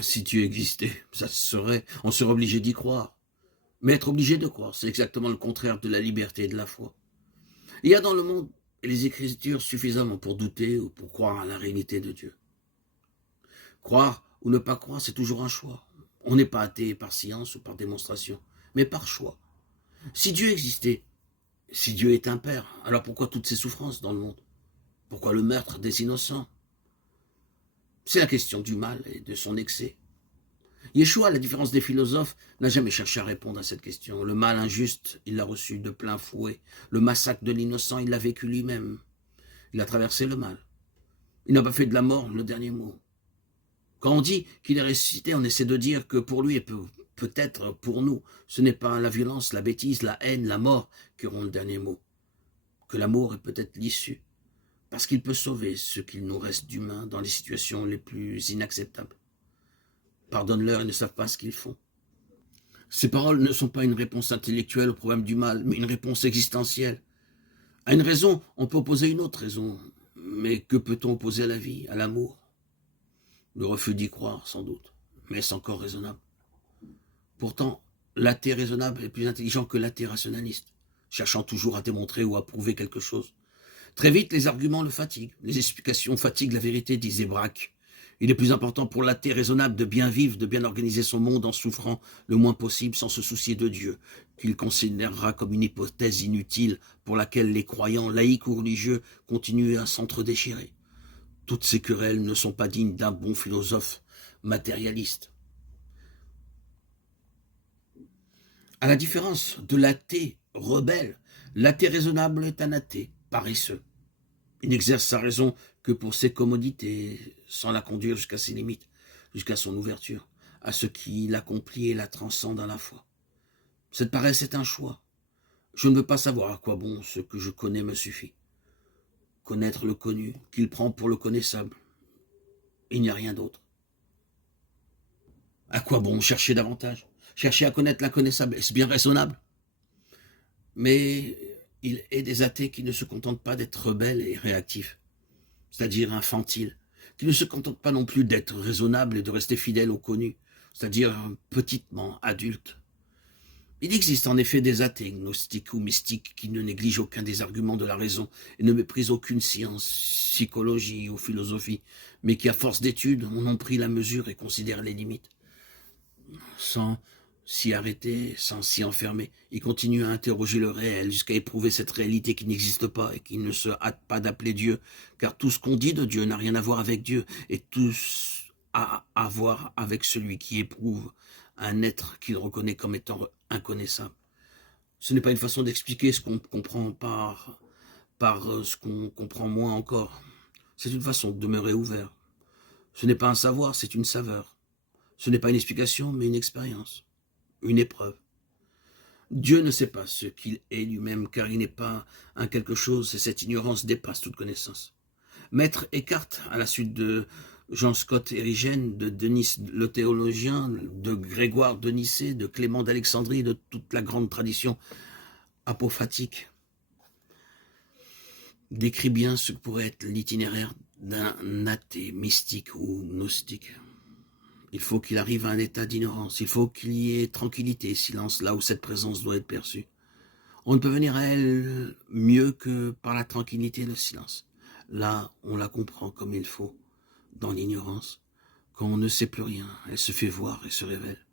Si Dieu existait, on serait obligé d'y croire. Mais être obligé de croire, c'est exactement le contraire de la liberté et de la foi. Il y a dans le monde et les Écritures suffisamment pour douter ou pour croire à la réalité de Dieu. Croire ou ne pas croire, c'est toujours un choix. On n'est pas athée par science ou par démonstration, mais par choix. Si Dieu existait, si Dieu est un père, alors pourquoi toutes ces souffrances dans le monde? Pourquoi le meurtre des innocents? C'est la question du mal et de son excès. Yeshua, à la différence des philosophes, n'a jamais cherché à répondre à cette question. Le mal injuste, il l'a reçu de plein fouet. Le massacre de l'innocent, il l'a vécu lui-même. Il a traversé le mal. Il n'a pas fait de la mort le dernier mot. Quand on dit qu'il est ressuscité, on essaie de dire que pour lui et peut-être pour nous, ce n'est pas la violence, la bêtise, la haine, la mort qui auront le dernier mot. Que l'amour est peut-être l'issue. Parce qu'il peut sauver ce qu'il nous reste d'humain dans les situations les plus inacceptables. Pardonne-leur, ils ne savent pas ce qu'ils font. Ces paroles ne sont pas une réponse intellectuelle au problème du mal, mais une réponse existentielle. À une raison, on peut opposer une autre raison. Mais que peut-on opposer à la vie, à l'amour? Le refus d'y croire, sans doute. Mais est-ce encore raisonnable? Pourtant, l'athée raisonnable est plus intelligent que l'athée rationaliste, cherchant toujours à démontrer ou à prouver quelque chose. Très vite, les arguments le fatiguent. Les explications fatiguent la vérité, disait Braque. Il est plus important pour l'athée raisonnable de bien vivre, de bien organiser son monde en souffrant le moins possible sans se soucier de Dieu, qu'il considérera comme une hypothèse inutile pour laquelle les croyants, laïcs ou religieux, continuent à s'entre-déchirer. Toutes ces querelles ne sont pas dignes d'un bon philosophe matérialiste. À la différence de l'athée rebelle, l'athée raisonnable est un athée paresseux. Il n'exerce sa raison que pour ses commodités, sans la conduire jusqu'à ses limites, jusqu'à son ouverture, à ce qui l'accomplit et la transcende à la fois. Cette paresse est un choix. Je ne veux pas savoir à quoi bon ce que je connais me suffit. Connaître le connu, qu'il prend pour le connaissable. Il n'y a rien d'autre. À quoi bon chercher davantage? Chercher à connaître l'inconnaissable, est-ce bien raisonnable? Mais il est des athées qui ne se contentent pas d'être rebelles et réactifs, c'est-à-dire infantiles, qui ne se contentent pas non plus d'être raisonnables et de rester fidèles au connu, c'est-à-dire petitement adultes. Il existe en effet des athées, gnostiques ou mystiques, qui ne négligent aucun des arguments de la raison et ne méprisent aucune science, psychologie ou philosophie, mais qui, à force d'études, en ont pris la mesure et considèrent les limites. Sans s'y arrêter, sans s'y enfermer, ils continuent à interroger le réel jusqu'à éprouver cette réalité qui n'existe pas et qui ne se hâte pas d'appeler Dieu, car tout ce qu'on dit de Dieu n'a rien à voir avec Dieu et tout a à voir avec celui qui éprouve un être qu'il reconnaît comme étant inconnaissable. Ce n'est pas une façon d'expliquer ce qu'on comprend par ce qu'on comprend moins encore. C'est une façon de demeurer ouvert. Ce n'est pas un savoir, c'est une saveur. Ce n'est pas une explication, mais une expérience, une épreuve. Dieu ne sait pas ce qu'il est lui-même, car il n'est pas un quelque chose, et cette ignorance dépasse toute connaissance. Maître Eckhart, à la suite de Jean Scott Érigène, de Denis le théologien, de Grégoire de Nicée, de Clément d'Alexandrie, de toute la grande tradition apophatique, décrit bien ce que pourrait être l'itinéraire d'un athée mystique ou gnostique. Il faut qu'il arrive à un état d'ignorance. Il faut qu'il y ait tranquillité, silence, là où cette présence doit être perçue. On ne peut venir à elle mieux que par la tranquillité et le silence. Là, on la comprend comme il faut, dans l'ignorance. Quand on ne sait plus rien, elle se fait voir et se révèle.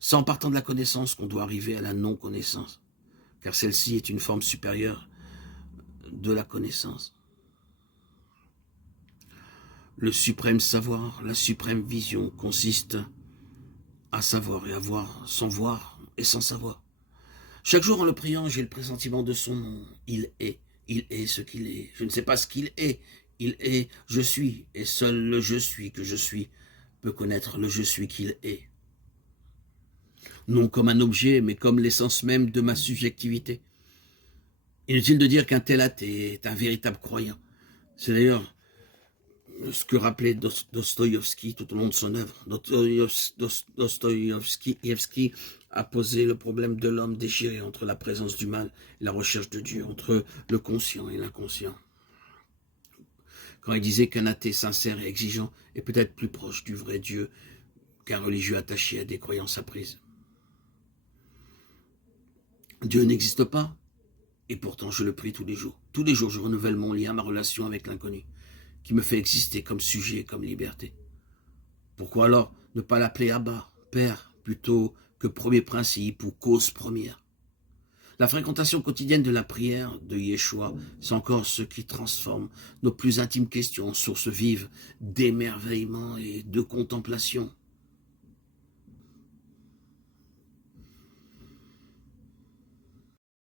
C'est en partant de la connaissance qu'on doit arriver à la non-connaissance, car celle-ci est une forme supérieure de la connaissance. Le suprême savoir, la suprême vision consiste à savoir et à voir sans voir et sans savoir. Chaque jour en le priant, j'ai le pressentiment de son nom. Il est ce qu'il est. Je ne sais pas ce qu'il est. Il est, je suis, et seul le je suis que je suis peut connaître le je suis qu'il est. Non comme un objet, mais comme l'essence même de ma subjectivité. Inutile de dire qu'un tel athée est un véritable croyant. C'est d'ailleurs ce que rappelait Dostoïevski tout au long de son œuvre. Dostoïevski a posé le problème de l'homme déchiré entre la présence du mal et la recherche de Dieu, entre le conscient et l'inconscient. Quand il disait qu'un athée sincère et exigeant est peut-être plus proche du vrai Dieu qu'un religieux attaché à des croyances apprises. Dieu n'existe pas, et pourtant je le prie tous les jours. Tous les jours, je renouvelle mon lien, ma relation avec l'inconnu, qui me fait exister comme sujet, comme liberté. Pourquoi alors ne pas l'appeler Abba, Père, plutôt que premier principe ou cause première? La fréquentation quotidienne de la prière de Yeshua, c'est encore ce qui transforme nos plus intimes questions en sources vives d'émerveillement et de contemplation.